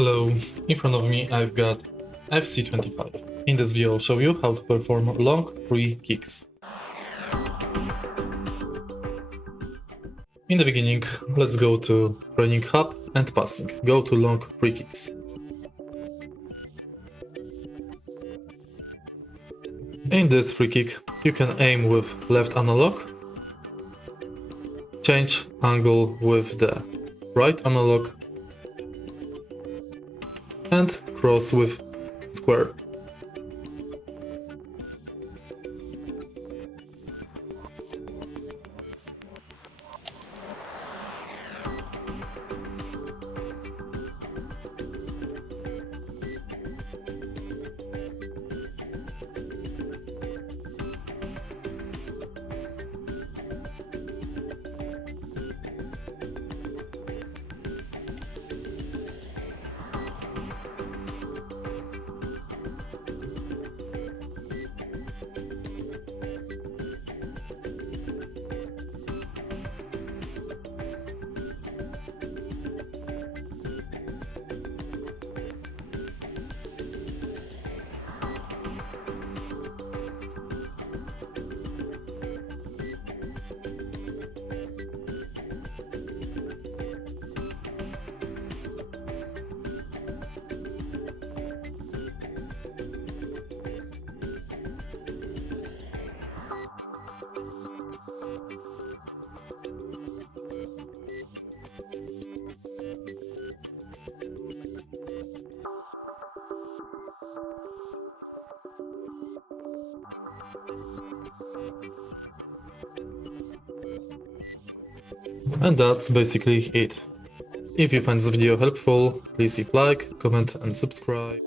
Hello, in front of me I've got FC25. In this video I'll show you how to perform long free kicks. In the beginning, let's go to training hub and passing. Go to long free kicks. In this free kick, you can aim with left analog, change angle with the right analog, and cross with square. And that's basically it. If you find this video helpful, please leave like, comment and subscribe.